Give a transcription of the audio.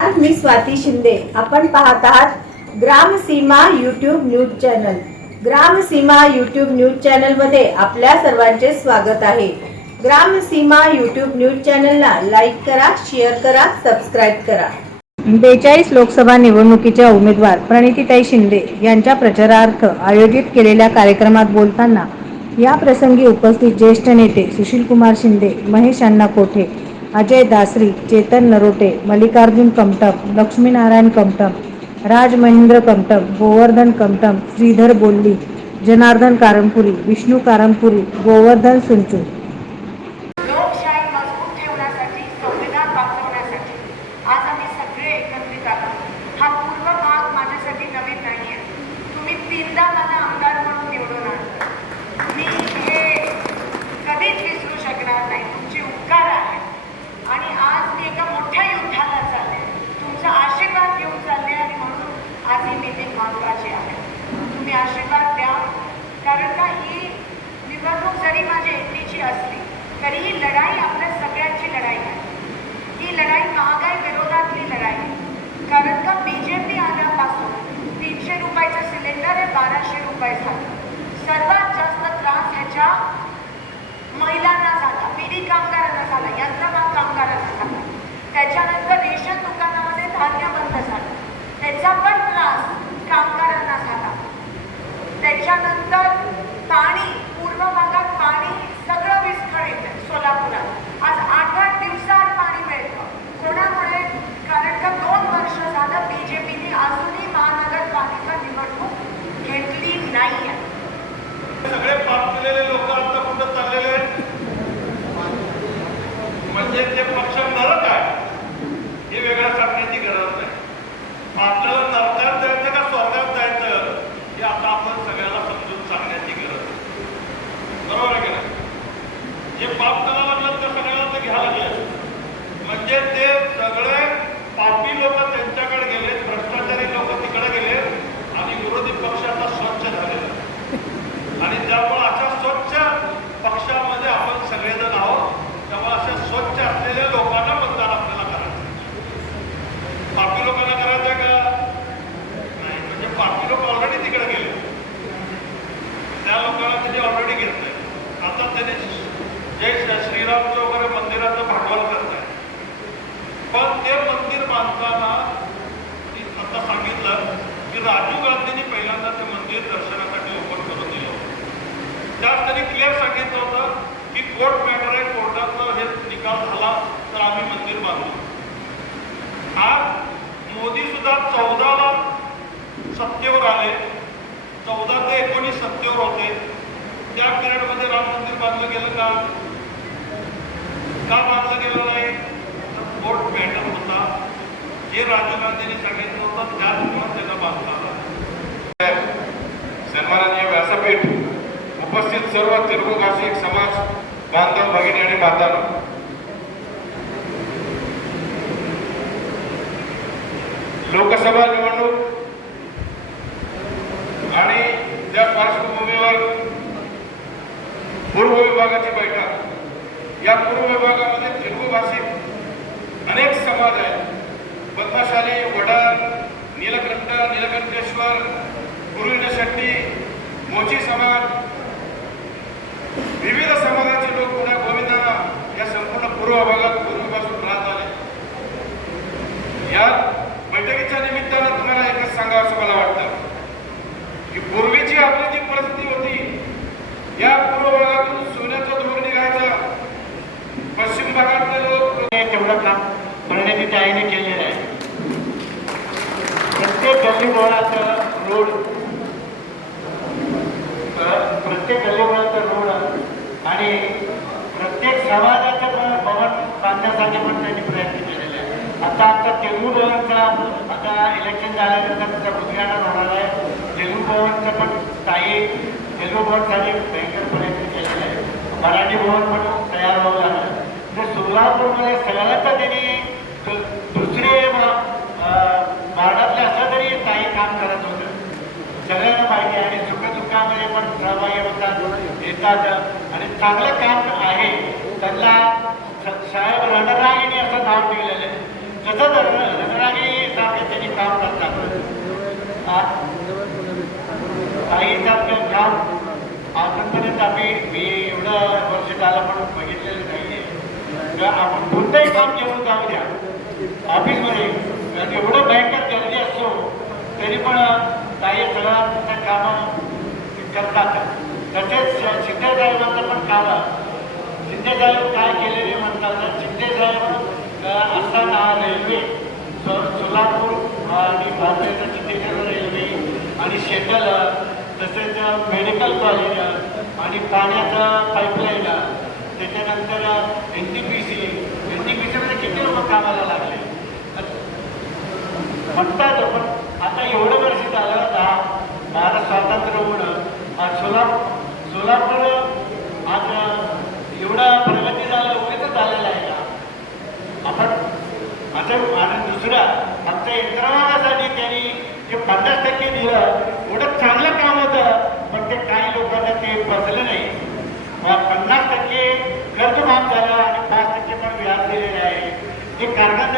मी स्वाती शिंदे. आपण पाहत आहात Gram Seema YouTube news channel. Gram Seema YouTube news चॅनलमध्ये आपल्या सर्वांचे स्वागत आहे. ग्राम सीमा युट्यूब न्यूज चॅनलला लाईक करा शेअर करा सबस्क्राईब करा. बेचाळीस लोकसभा निवडणुकीच्या उमेदवार प्रणितीताई शिंदे यांच्या प्रचारार्थ आयोजित केलेल्या कार्यक्रमात बोलताना या प्रसंगी उपस्थित ज्येष्ठ नेते सुशीलकुमार शिंदे महेश अण्णा कोठे अजय दासरी चेतन नरोटे मल्लिकार्जुन कमटम लक्ष्मीनारायण कमटम राज महेंद्र कमटम गोवर्धन कमटम श्रीधर बोल्ली जनार्दन कारंपुरी विष्णू कारमपुरी गोवर्धन सुंचू। त्याचा पण त्रास कामगारांना झाला त्याच्यानंतर पाणी पूर्व भागात पाणी सगळं विस्कळीत आहे सोलापुरात आज आठ आठ दिवसात पाणी मिळतं कोणामुळे कारण का दोन वर्ष झालं बी जे पीने अजूनही महानगरपालिका निवडणूक घेतली नाही आहे सगळे पाप केलेले लोक आता कुठं चाललेले आहेत म्हणजे ते पक्ष नरक आहे हे वेगळं सांगण्याची गरज नाही आपल्याला नरकात जायचं का स्वर्गात जायचं हे आता आपण सगळ्याला समजून सांगण्याची गरज आहे बरोबर आहे की नाही जे पाप करायला लागलं तर सगळ्यांना ते घ्यायला लागले. म्हणजे ते सगळे पापी लोक त्यांच्याकडे गेले भ्रष्टाचारी लोक तिकडे गेले आणि विरोधी पक्ष आता स्वच्छ झालेला आणि त्यामुळे अशा स्वच्छ पक्षामध्ये आपण सगळेजण आहोत त्यामुळे अशा स्वच्छ असलेल्या लोकांना मतदान आपल्याला करायचं पापी लोकांना करायचं आहे का? नाही म्हणजे पापी लोक ऑलरेडी तिकडे गेले. त्या लोकांना त्यांनी ऑलरेडी घेतलंय. आता त्यांनी जे श्री- श्रीरामचं वगैरे मंदिराचं भांडवल करताय पण ते मंदिर बांधताना मी आता सांगितलं की राजीव गांधींनी पहिल्यांदा ते मंदिर दर्शनासाठी ओपन करून दिलं होतं. त्यात त्यांनी क्लिअर सांगितलं होतं की कोर्ट मॅटर आहे कोर्टाचा हे निकाल झाला तर आम्ही मंदिर बांधू. आज मोदी सुद्धा चौदाला सत्तेवर आले. चौदा ते एकोणीस सत्तेवर होते. त्या पिरियडमध्ये राम मंदिर बांधलं गेलं का? का मानला गेला नाही कोर्ट मॅटर होता. जे राजीव गांधींनी सांगितलं होतं त्याचमुळे त्याला बांधता आलं सन्माननीय व्यासपीठ उपस्थित सर्व तेलुगू भाषिक समाज बांधव भगिनी आणि मातांनो. लोकसभा निवडणूक आणि त्या पार्श्वभूमीवर पूर्व विभागाची बैठक. या पूर्व विभागामध्ये तेलुगू भाषिक अनेक समाज आहेत. पद्मशाली वडार नीलकंठ नीलकंठेश्वर काम परिणिती आईने आहे. प्रत्येक गल्लीबोळाचं रोड प्रत्येक प्रत्येक गल्लीबोळाचं रोड आणि प्रत्येक समाजाचं पण भवन बांधण्यासाठी पण त्यांनी प्रयत्न केलेले आहे. आता आमचा तेलुगू भवनचा आता इलेक्शन झाल्यानंतर त्याचं उद्घाटन होणार आहे. तेलुगू भवनचं पण काही तेलुगू भवनसाठी भयंकर प्रयत्न केलेले आहे. मराठी भवन पण तयार व्हावं लागलं तर सोलापूरमध्ये तर त्यांनी दुसरे भागातले असं तरी काही काम करत होतं. सगळ्यांना माहिती आहे आणि सुखदुःखामध्ये पण सहभागी होतात येतात. आणि चांगलं काम आहे. त्यांना साहेब रणरागिणी असं नाव दिलेलं आहे. तसंच रणरागिणी सारखं त्यांनी काम करतात आ- काही सारखं काम अजूनपर्यंत आम्ही मी एवढं वर्ष झालं पण बघितलेलं नाही आहे तर आपण कोणतंही काम घेऊन जाऊ द्या ऑफिसमध्ये कारण एवढं भयंकर गर्दी असतो तरी पण काही सगळ्यांचं कामं करतात तसेच शिंदे साहेबांचं पण काम शिंदे साहेब काय केलेले म्हणतात तर शिंदे साहेब अ, असताना रेल्वे सो- सोलापूर आणि भारताचं चिंतेश्वर रेल्वे आणि शेतल तसेच मेडिकल कॉलेज आणि पाण्याचं पाईपलाईन त्याच्यानंतर एन टी पी सी कामाला लागले. म्हणतात पण आता एवढं वर्ष झालं दहा भारत स्वातंत्र्य होणं आज सोलापूर सोलापूर आज एवढं प्रगती झालं उगीच झालेलं आहे का? आपण आता आणि दुसरा फक्त यंत्रमानासाठी त्यांनी जे पन्नास टक्के दिलं एवढं चांगलं काम होतं पण ते काही लोकांना ते पचलं नाही. पन्नास टक्के कर्ज माफ झालं आणि que cargan